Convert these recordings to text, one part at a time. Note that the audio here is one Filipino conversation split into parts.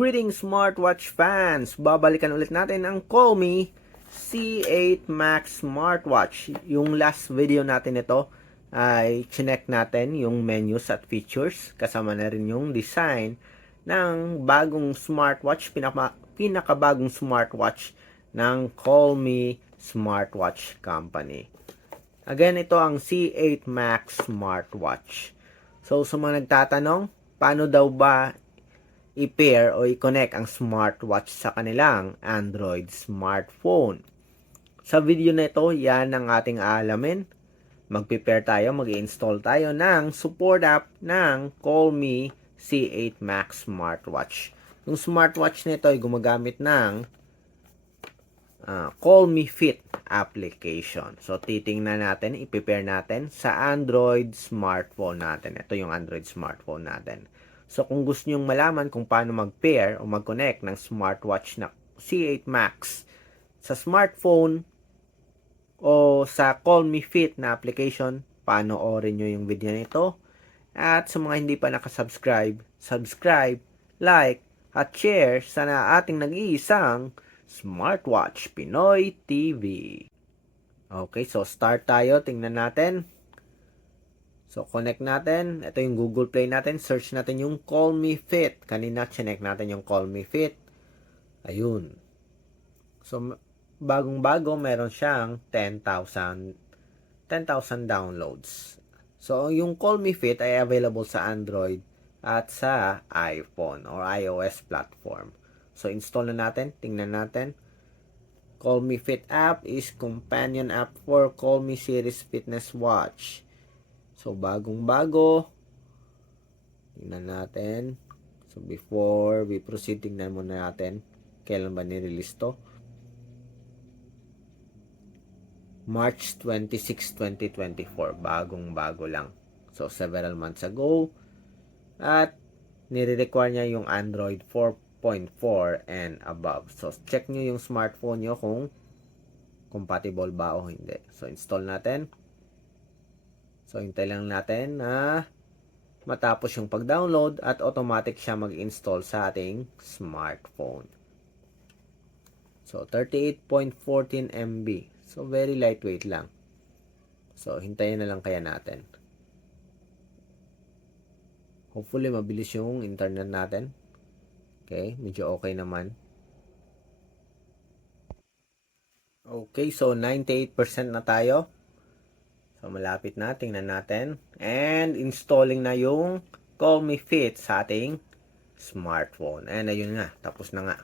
Greetings smartwatch fans! Babalikan ulit natin ang Callme C8 Max smartwatch. Yung last video natin ito ay chinek natin yung menus at features kasama na rin yung design ng bagong smartwatch, pinaka, pinakabagong smartwatch ng Callme Smartwatch Company. Again, ito ang C8 Max smartwatch. So, sa mga nagtatanong, paano daw ba i-pair o i-connect ang smartwatch sa kanilang Android smartphone. Sa video na ito, yan ang ating aalamin. Mag-prepare tayo, mag-install tayo ng support app ng Callme C8 Max smartwatch. Yung smartwatch nito ay gumagamit ng uh, Callme Fit application. So, titingnan natin, i-prepare natin sa Android smartphone natin. Ito yung Android smartphone natin. So kung gusto nyong malaman kung paano mag-pair o mag-connect ng smartwatch na C8 Max sa smartphone o sa Call Me Fit na application, panoorin nyo yung video nito. At sa mga hindi pa nakasubscribe, subscribe, like, at share sa na ating nag-iisang Smartwatch Pinoy TV. Okay, so start tayo. Tingnan natin. So, connect natin. Ito yung Google Play natin. Search natin yung Call Me Fit. Kanina, chinek natin yung Call Me Fit. Ayun. So, bagong-bago, meron siyang 10,000 10,000 downloads. So, yung Call Me Fit ay available sa Android at sa iPhone or iOS platform. So, install na natin. Tingnan natin. Call Me Fit app is companion app for Call Me Series Fitness Watch. So, bagong-bago. Tingnan natin. So, before we proceed, tingnan muna natin kailan ba nirelease to. March 26, 2024. Bagong-bago lang. So, several months ago. At, nire-require niya yung Android 4.4 and above. So, check nyo yung smartphone nyo kung compatible ba o hindi. So, install natin. So, hintay lang natin na matapos yung pag-download at automatic siya mag-install sa ating smartphone. So, 38.14 MB. So, very lightweight lang. So, hintayin na lang kaya natin. Hopefully, mabilis yung internet natin. Okay, medyo okay naman. Okay, so 98% na tayo. So, malapit na. Tingnan natin. And, installing na yung Call Me Fit sa ating smartphone. And, ayun nga. Tapos na nga.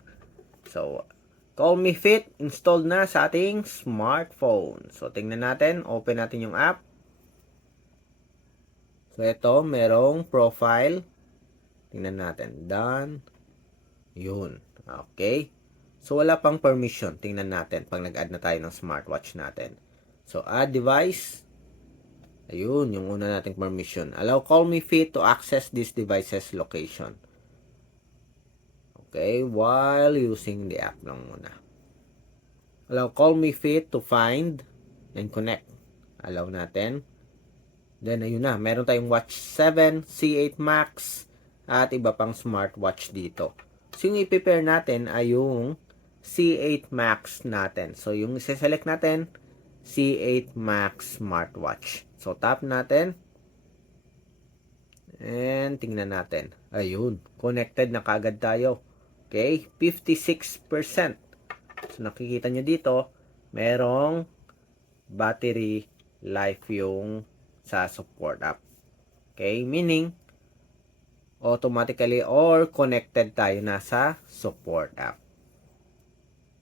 So, Call Me Fit installed na sa ating smartphone. So, tingnan natin. Open natin yung app. So, ito. Merong profile. Tingnan natin. Done. Yun. Okay. So, wala pang permission. Tingnan natin pag nag-add na tayo ng smartwatch natin. So, add device. Ayun, yung una nating permission. Allow Call Me Fit to access this device's location. Okay, while using the app lang muna. Allow Call Me Fit to find and connect. Allow natin. Then, ayun na. Meron tayong Watch 7, C8 Max, at iba pang smartwatch dito. So, yung i-prepare natin ay yung C8 Max natin. So, yung isa-select natin, C8 Max smartwatch. So, tap natin. And, tingnan natin. Ayun. Connected na kagad tayo. Okay. 56%. So, nakikita nyo dito, merong battery life yung sa support app. Okay. Meaning, automatically or connected tayo na sa support app.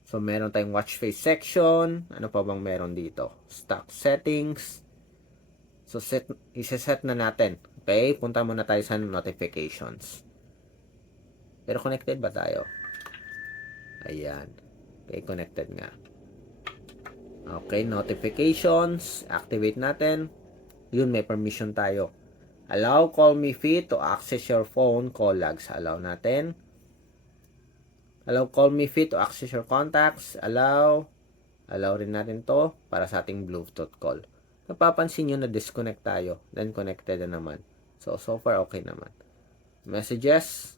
So, meron tayong watch face section. Ano pa bang meron dito? Stock settings. So, set, isa-set na natin. Okay? Punta muna tayo sa notifications. Pero connected ba tayo? Ayan. Okay, connected nga. Okay, notifications. Activate natin. Yun, may permission tayo. Allow Call Me Fit to access your phone call logs. Allow natin. Allow Call Me Fit to access your contacts. Allow. Allow rin natin to para sa ating Bluetooth call napapansin nyo na disconnect tayo. Then connected na naman. So, so far okay naman. Messages.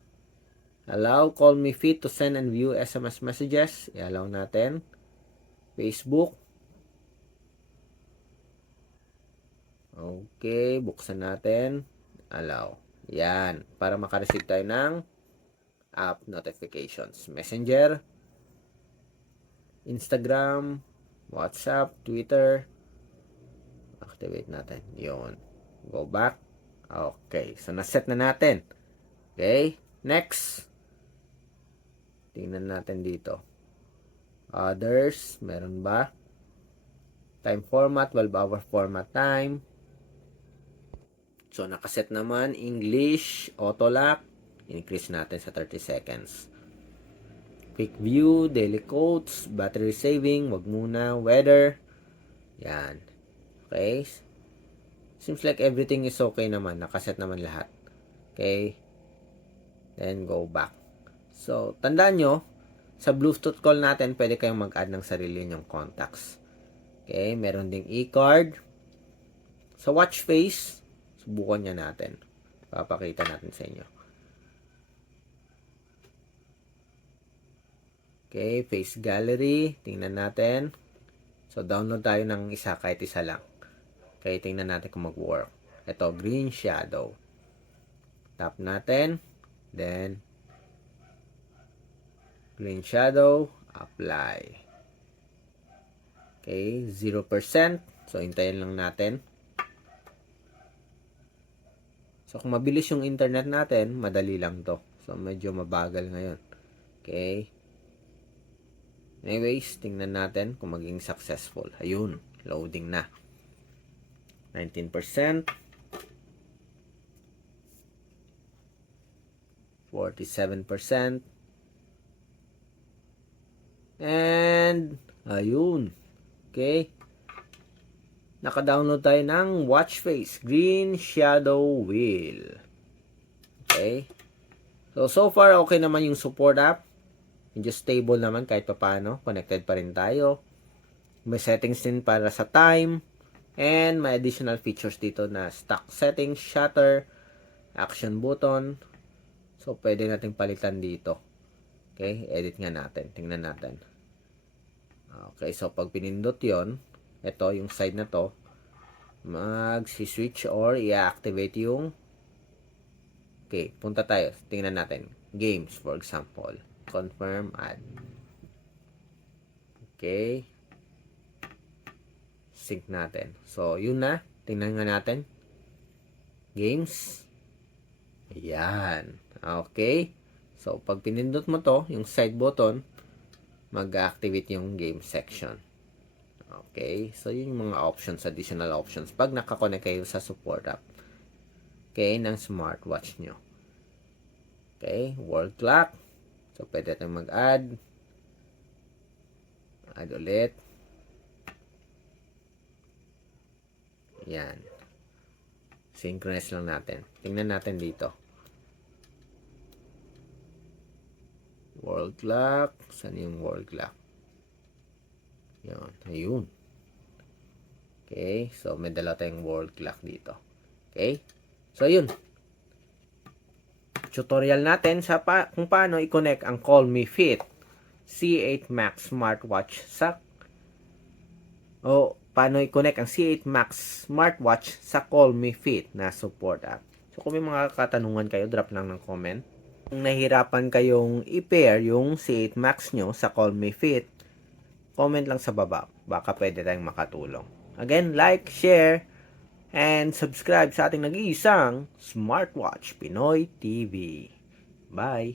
Allow Call Me Fit to send and view SMS messages. I-allow natin. Facebook. Okay, buksan natin. Allow. Yan. Para makareceive tayo ng app notifications. Messenger. Instagram. WhatsApp. Twitter. Activate natin. Yun. Go back. Okay. So, naset na natin. Okay. Next. Tingnan natin dito. Others. Meron ba? Time format. 12 hour format time. So, nakaset naman. English. Auto lock. Increase natin sa 30 seconds. Quick view. Daily quotes. Battery saving. Wag muna. Weather. Yan. Okay. Seems like everything is okay naman. Nakaset naman lahat. Okay. Then go back. So, tandaan nyo, sa Bluetooth call natin, pwede kayong mag-add ng sarili nyong contacts. Okay, meron ding e-card. Sa watch face, subukan niya natin. Papakita natin sa inyo. Okay, face gallery. Tingnan natin. So, download tayo ng isa kahit isa lang. Okay, tingnan natin kung mag-work. Ito, green shadow. Tap natin. Then, green shadow, apply. Okay, 0%. So, hintayin lang natin. So, kung mabilis yung internet natin, madali lang to. So, medyo mabagal ngayon. Okay. Anyways, tingnan natin kung maging successful. Ayun, loading na. 19%. 47%. And, ayun. Okay. Naka-download tayo ng watch face. Green Shadow Wheel. Okay. So, so far, okay naman yung support app. Medyo stable naman kahit pa paano. Connected pa rin tayo. May settings din para sa time. And may additional features dito na stock settings, shutter, action button. So, pwede nating palitan dito. Okay, edit nga natin. Tingnan natin. Okay, so pag pinindot yon ito, yung side na to, mag-switch or i-activate yung Okay, punta tayo. Tingnan natin. Games, for example. Confirm add. Okay. Sync natin. So, yun na. Tingnan nga natin. Games. Ayan. Okay. So, pag pinindot mo to, yung side button, mag-activate yung game section. Okay. So, yun yung mga options, additional options. Pag nakakonect kayo sa support app. Okay, ng smartwatch nyo. Okay, world clock. So, pwede tayong mag-add. Add ulit. Yan. Synchronize lang natin. Tingnan natin dito. World clock. Saan yung world clock? Yan. Ayun. Okay. So, may dala tayong world clock dito. Okay. So, yun. Tutorial natin sa pa kung paano i-connect ang Call Me Fit C8 Max smartwatch sa o paano i-connect ang C8 Max smartwatch sa Call Me Fit na support app. So, kung may mga katanungan kayo, drop lang ng comment. Kung nahirapan kayong i-pair yung C8 Max nyo sa Call Me Fit, comment lang sa baba. Baka pwede tayong makatulong. Again, like, share, and subscribe sa ating nag-iisang Smartwatch Pinoy TV. Bye!